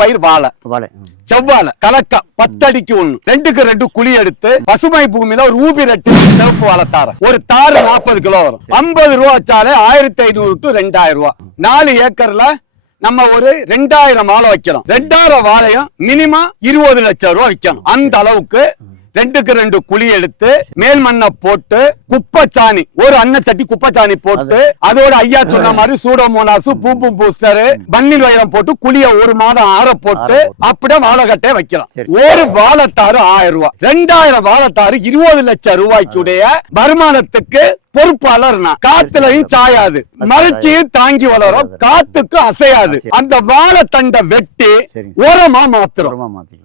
பயிர் வாழை. வாழை. செவ்வாழை கலக்கா பத்தடிக்கு ஒண்ணு. ரெண்டுக்கு ரெண்டு குழி எடுத்து பசுமை பூமியில ஒரு ஊபி ரெட்டு சிவப்பு வாழைத்தார ஒரு தாறு நாற்பது கிலோ வரும். ஐம்பது ரூபா வச்சாலே ஆயிரத்தி ஐநூறு டு ரெண்டாயிரம் ரூபா. நாலு ஏக்கர்ல நம்ம ஒரு ரெண்டாயிரம் வாழை வைக்கிறோம் ரெண்டாயிரம் வாழையும் மினிமம் இருபது லட்சம் ரூபா விற்கணும் அந்த அளவுக்கு ரெண்டுக்கு ரெண்டு குழி எடுத்து மேல் மண்ணை போட்டு குப்பைச்சாணி ஒரு அன்னச்சட்டி குப்பைச்சாணி போட்டு அதோட ஐயா சொன்ன மாதிரி சூடோமோனாசு பூம்பு பூஸ்டர் பன்னில் வைரம் போட்டு குழிய ஒரு மாதம் ஆற போட்டு அப்படியே வாழைக்கட்டையை வைக்கலாம். ஒரு வாழைத்தாறு ஆயிரம் ரூபாய். ரெண்டாயிரம் வாழைத்தாறு இருபது லட்சம் ரூபாய்க்குடைய வருமானத்துக்கு பொறுப்பாளர் காத்துலயும் சாயாது. மறைச்சியும் தாங்கி வளரும். காத்துக்கு அசையாது. அந்த வாழைத்தண்டை வெட்டி. உரமா மாத்துறோம். உரமா மாத்திக்கலாம்.